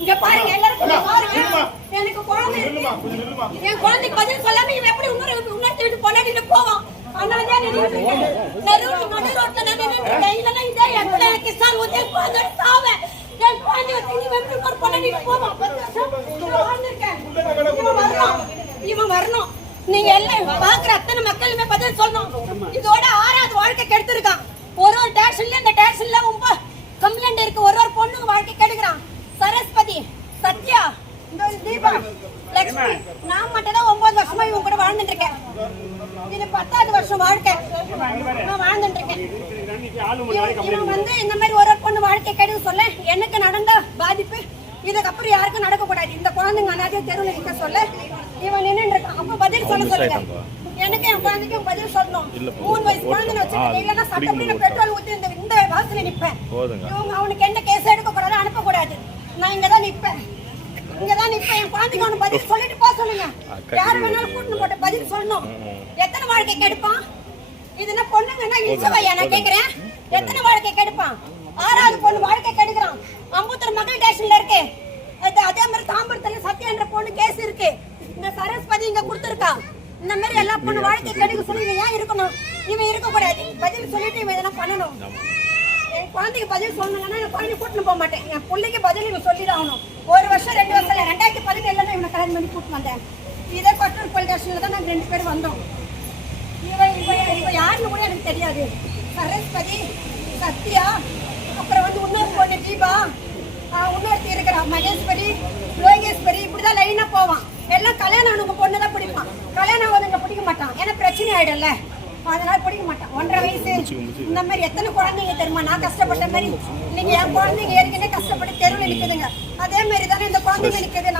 இங்க பாருங்க எல்லாரும் பாருங்க எனக்கு குழந்தை என் குழந்தைக்கு பதில் சொல்லாம இவன் எப்படி இன்னொருத்தி விட்டு பொண்டாட்டிட்டு போவான் அதனால தான் நடு ரோட்ல நின்னுட்டு இல்லன்னா இதே இடத்துல எனக்கு சார் ஊத்தி குழந்தை சாவேன் என் குழந்தை வச்சு இவன் எப்படி ஒரு பொண்டாட்டிட்டு போவான் இவன் வரணும் நீங்க எல்லாம் பாக்குற அத்தனை மக்களுமே பதில் சொல்லணும் இதோட 6வது வாழ்க்கை கெடுத்திருக்கான் ஒரு ஸ்டேஷன்ல இந்த ஸ்டேஷன்ல ரொம்ப கம்ப்ளைண்ட் இருக்கு ஒரு பொண்ணுங்க வாழ்க்கை கெடுக்கிறான் சரஸ்வதி சத்யா தீபா லட்சுமி நான் மட்டும் தான் 9 வருஷமா இவங்க கூட வாழ்ந்துட்டு இருக்கேன் இது 10வது வருஷம் வாழ்க்கை நான் வாழ்ந்துட்டு இருக்கேன் இவன் வந்து இந்த மாதிரி ஒரு பொண்ணு வாழ்க்கை கெடுக்க சொல்ல எனக்கு நடந்த பாதிப்பு இதுக்கப்புறம் யாருக்கும் நடக்க கூடாது இந்த குழந்தைங்க அனாதையா தெருவில் நிக்க சொல்ல இவன் நின்று இருக்கான் அப்ப பதில் சொல்ல சொல்லுங்க எனக்கு என் குழந்தைக்கும் பதில் சொல்லணும் 3 வயசு குழந்தை வச்சுட்டு இல்லைன்னா சட்டப்படி பெட்ரோல் ஊத்தி இந்த வாசல நிப்பேன் இவங்க அவனுக்கு என்ன கேஸ் எடுக்க கூடாது அனுப்ப கூடாது நான் இங்கதான் நிப்பேன் என் குழந்தைக்கு அவனு பதில் சொல்லிட்டு போக சொல்லுங்க யாரு வேணாலும் கூட்டிட்டு போட்டு பதில் சொல்லணும் எத்தனை வாழ்க்கை கெடுப்பான் இதுனா பொண்ணுங்கன்னா இன்சவையா நான் கேக்குறேன் எத்தனை வாழ்க்கை கெடுப்பான் 6வது பொண்ணு வாழ்க்கை கெடுக்கிறான் அம்புத்தூர் மகள் ஸ்டேஷன்ல இருக்கு அதே மாதிரி தாம்பரத்துல சத்யா என்ற பொண்ணு கேஸ் இருக்கு இந்த சரஸ்வதி இங்க கொடுத்துருக்கா இந்த மாதிரி எல்லா பொண்ணு வாழ்க்கை கெடுக்க சொல்லி ஏன் இருக்கணும் இவன் இருக்க கூடாது பதில் சொல்லிட்டு இவன் எதனா பண்ணணும் என் குழந்தைக்கு பதில் சொன்னாங்கன்னா என் குழந்தை கூட்டிட்டு போக மாட்டேன் என் பிள்ளைக்கு பதில் இவன் சொல்லிதான் ஆகணும் 1 வருஷம் 2 வருஷம் 2017 இவனை கல்யாணம் பண்ணி கூட்டு வந்தேன் இதே கொட்டூர் போலீஸ் ஸ்டேஷன்ல தான் நாங்கள் 2 பேரும் வந்தோம் இவன் யாருன்னு கூட எனக்கு தெரியாது சரஸ்வதி சத்யா அப்புறம் வந்து இன்னொரு பொண்ணு தீபா இன்னொருத்தி இருக்கிறா மகேஸ்வரி லோகேஸ்வரி இப்படிதான் லைனா போவான் எல்லாம் கல்யாணம் ஆனவங்க பொண்ணு தான் பிடிப்பான் கல்யாணம் ஆனவங்க பிடிக்க மாட்டான் ஏன்னா பிரச்சனை ஆயிடும்ல அதனால பிடிக்க மாட்டான் 1.5 வயசு இந்த மாதிரி எத்தனை குழந்தைங்க தெரியுமா நான் கஷ்டப்பட்ட மாதிரி நீங்க என் குழந்தைங்க ஏற்கனவே கஷ்டப்பட்டு தெருவில் நிக்குதுங்க அதே மாதிரி தானே இந்த குழந்தைங்க நிக்குது